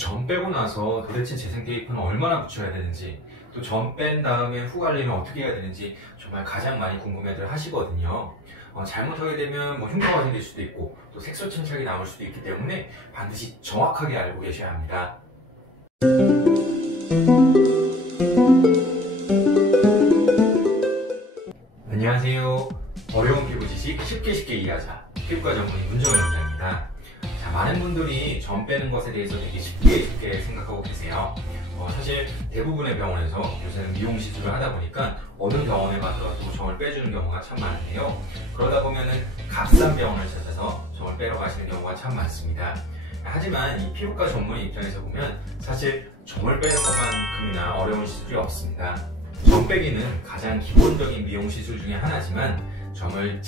점 빼고 나서 도대체 재생 테이프는 얼마나 붙여야 되는지, 또 점 뺀 다음에 후 관리는 어떻게 해야 되는지 정말 가장 많이 궁금해들 하시거든요. 잘못하게 되면 흉터가 생길 수도 있고 또 색소 침착이 나올 수도 있기 때문에 반드시 정확하게 알고 계셔야 합니다. 안녕하세요. 어려운 피부 지식 쉽게 이해하자, 피부과 전문의 문정현 원장입니다. 많은 분들이 점 빼는 것에 대해서 되게 쉽게 생각하고 계세요. 사실 대부분의 병원에서 요새는 미용 시술을 하다 보니까 어느 병원에 가더라도 점을 빼주는 경우가 참 많은데요. 그러다 보면은 값싼 병원을 찾아서 점을 빼러 가시는 경우가 참 많습니다. 하지만 이 피부과 전문의 입장에서 보면 사실 점을 빼는 것만큼이나 어려운 시술이 없습니다. 점 빼기는 가장 기본적인 미용 시술 중에 하나지만 점을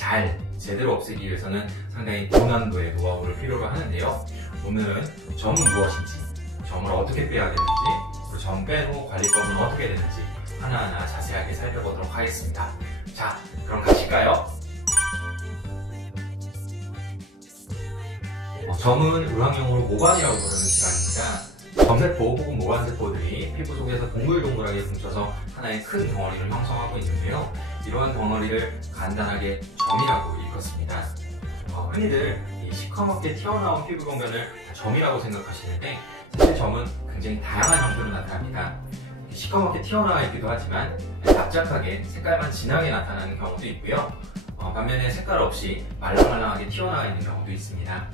제대로 없애기 위해서는 상당히 고난도의 노하우를 필요로 하는데요. 오늘은 점은 무엇인지, 점을 어떻게 빼야 되는지, 그리고 점 뺀 후 관리법은 어떻게 되는지 하나하나 자세하게 살펴보도록 하겠습니다. 자, 그럼 가실까요? 점은 의학용어로 모관이라고 부르는 질환입니다. 점세포 혹은 모관세포들이 피부 속에서 동글동글하게 뭉쳐서 하나의 큰 덩어리를 형성하고 있는데요. 이러한 덩어리를 간단하게 점이라고 일컫습니다. 흔히들 시커멓게 튀어나온 피부 병변을 점이라고 생각하시는데 사실 점은 굉장히 다양한 형태로 나타납니다. 시커멓게 튀어나와 있기도 하지만 납작하게 색깔만 진하게 나타나는 경우도 있고요. 반면에 색깔 없이 말랑말랑하게 튀어나와 있는 경우도 있습니다.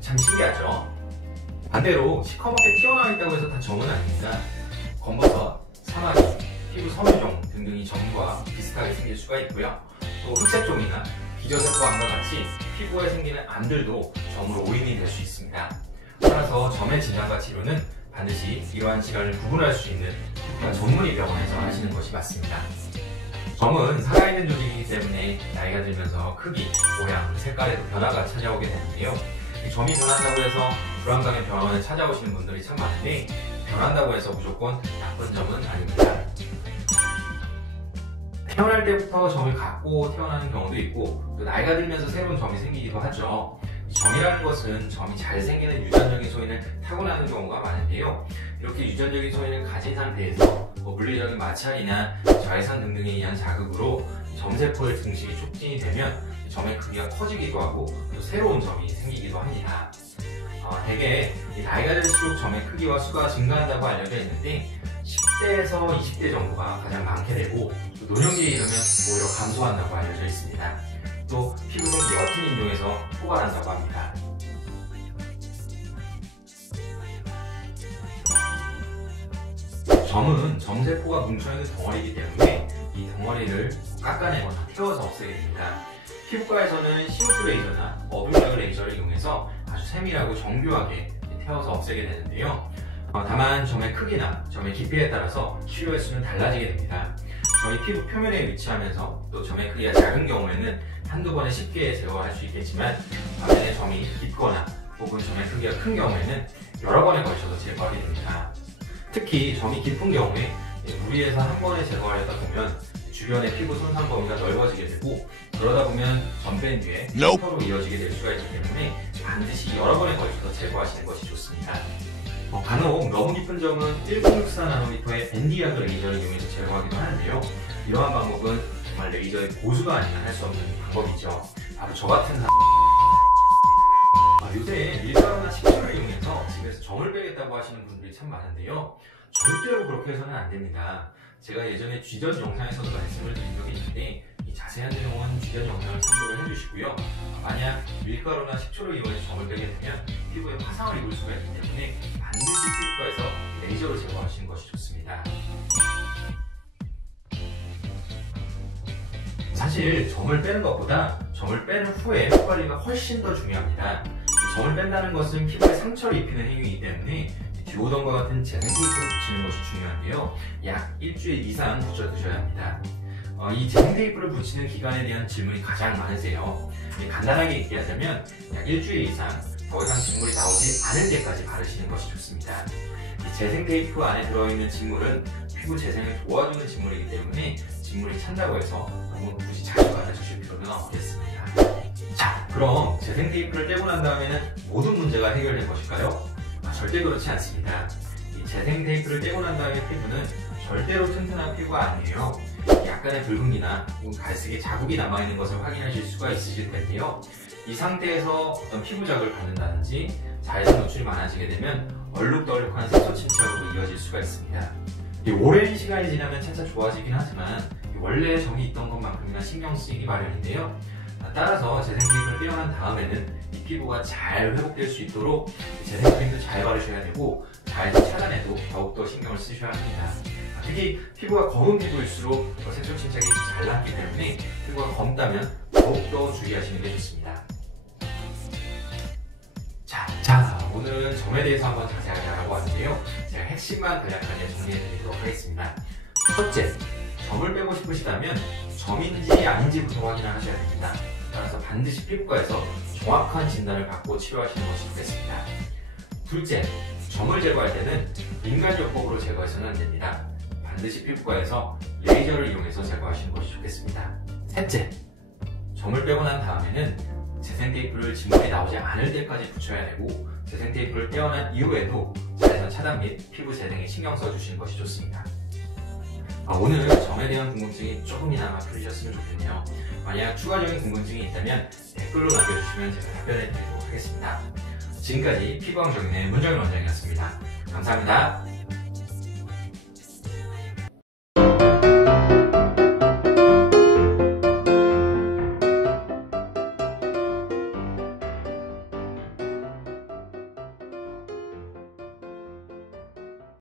참 신기하죠? 반대로 시커멓게 튀어나와 있다고 해서 다 점은 아닙니다. 검버섯, 사마귀, 피부 섬유종 등등이 점과 비슷하게 생길 수가 있고요. 또 흑색종이나 비저세포암과 같이 피부에 생기는 암들도 점으로 오인이 될 수 있습니다. 따라서 점의 진단과 치료는 반드시 이러한 질환을 구분할 수 있는 전문의 병원에서 하시는 것이 맞습니다. 점은 살아있는 조직이기 때문에 나이가 들면서 크기, 모양, 색깔에도 변화가 찾아오게 되는데요. 점이 변한다고 해서 불안감에 병원에 찾아오시는 분들이 참 많은데 변한다고 해서 무조건 나쁜 점은 아닙니다. 태어날 때부터 점을 갖고 태어나는 경우도 있고 또 나이가 들면서 새로운 점이 생기기도 하죠. 점이라는 것은 점이 잘 생기는 유전적인 소인을 타고나는 경우가 많은데요. 이렇게 유전적인 소인을 가진 상태에서 물리적인 마찰이나 자외선 등등에 의한 자극으로 점세포의 증식이 촉진이 되면 점의 크기가 커지기도 하고 또 새로운 점이 생기기도 합니다. 대개 나이가 들수록 점의 크기와 수가 증가한다고 알려져 있는데 10대에서 20대 정도가 가장 많게 되고 또 노년기에 이르면 오히려 감소한다고 알려져 있습니다. 또 피부색이 옅은 인종에서 포괄한다고 합니다. 점은 점세포가 뭉쳐있는 덩어리이기 때문에 이 덩어리를 깎아내거나 태워서 없애게 됩니다. 피부과에서는 CO2 레이저나 어둠약을 레이저를 이용해서 아주 세밀하고 정교하게 태워서 없애게 되는데요. 다만 점의 크기나 점의 깊이에 따라서 치료 횟수는 달라지게 됩니다. 점이 피부 표면에 위치하면서 또 점의 크기가 작은 경우에는 한두 번에 쉽게 제거할 수 있겠지만 반면에 점이 깊거나 혹은 점의 크기가 큰 경우에는 여러 번에 걸쳐서 제거하게 됩니다. 특히 점이 깊은 경우에 무리해서 한 번에 제거하려다 보면 주변의 피부 손상 범위가 넓어지게 되고 그러다 보면 점 뺀 뒤에 흉터로 이어지게 될 수가 있기 때문에 반드시 여러 번에 걸쳐서 제거하시는 것이 좋습니다. 간혹 너무 깊은 점은 1064나노미터의 Nd:약 레이저를 이용해서 제거하기도 하는데요. 이러한 방법은 정말 레이저의 고수가 아니면 할 수 없는 방법이죠. 바로 저 같은 요새 밀가루나 식초를 이용해서 집에서 점을 빼겠다고 하시는 분들이 참 많은데요. 절대로 그렇게 해서는 안 됩니다. 제가 예전에 쥐전 영상에서도 말씀을 드린 적이 있는데 이 자세한 내용은 쥐전 영상을 참고를 해주시고요. 만약 밀가루나 식초를 이용해서 점을 빼게 되면 피부에 화상을 입을 수가 있기 때문에 반드시 피부과에서 레이저로 제거하시는 것이 좋습니다. 사실 점을 빼는 것보다 점을 빼는 후에 후 관리가 훨씬 더 중요합니다. 점을 뺀다는 것은 피부에 상처를 입히는 행위이기 때문에 듀오던과 같은 재생 테이프를 붙이는 것이 중요한데요. 약 일주일 이상 붙여두셔야 합니다. 이 재생 테이프를 붙이는 기간에 대한 질문이 가장 많으세요. 간단하게 얘기하자면 약 일주일 이상 더 이상 진물이 나오지 않을 때까지 바르시는 것이 좋습니다. 이 재생 테이프 안에 들어있는 진물은 피부 재생을 도와주는 진물이기 때문에 진물이 찬다고 해서 너무 굳이 자주 바르실 필요는 없겠습니다. 자, 그럼 재생 테이프를 떼고 난 다음에는 모든 문제가 해결된 것일까요? 절대 그렇지 않습니다. 이 재생 테이프를 떼고 난 다음에 피부는 절대로 튼튼한 피부가 아니에요. 약간의 붉은기나 갈색의 자국이 남아있는 것을 확인하실 수가 있으실 텐데요. 이 상태에서 어떤 피부 자극을 받는다든지 자외선 노출이 많아지게 되면 얼룩덜룩한 색소 침착으로 이어질 수가 있습니다. 오랜 시간이 지나면 차차 좋아지긴 하지만 원래 점이 있던 것만큼이나 신경 쓰이기 마련인데요. 따라서 재생 테이프를 떼어난 다음에는 이 피부가 잘 회복될 수 있도록 재생 크림도 잘 바르셔야 되고 자외선 차단에도 더욱더 신경을 쓰셔야 합니다. 특히 피부가 검은 피부일수록 색소 침착이 잘 났기 때문에 피부가 검다면 더욱더 주의하시는 게 좋습니다. 자, 오늘은 점에 대해서 한번 자세하게 알아보았는데요. 제가 핵심만 간략하게 정리해드리도록 하겠습니다. 첫째, 점을 빼고 싶으시다면 점인지 아닌지부터 확인을 하셔야 됩니다. 따라서 반드시 피부과에서 정확한 진단을 받고 치료하시는 것이 좋겠습니다. 둘째, 점을 제거할 때는 민간요법으로 제거해서는 안 됩니다. 반드시 피부과에서 레이저를 이용해서 제거하시는 것이 좋겠습니다. 셋째, 점을 빼고 난 다음에는 재생 테이프를 진물이 나오지 않을 때까지 붙여야 되고 재생 테이프를 떼어난 이후에도 자외선 차단 및 피부 재생에 신경 써주시는 것이 좋습니다. 오늘 점에 대한 궁금증이 조금이나마 풀리셨으면 좋겠네요. 만약 추가적인 궁금증이 있다면 댓글로 남겨주시면 제가 답변해 드리도록 하겠습니다. 지금까지 피부왕정인의 문정인 원장이었습니다. 감사합니다.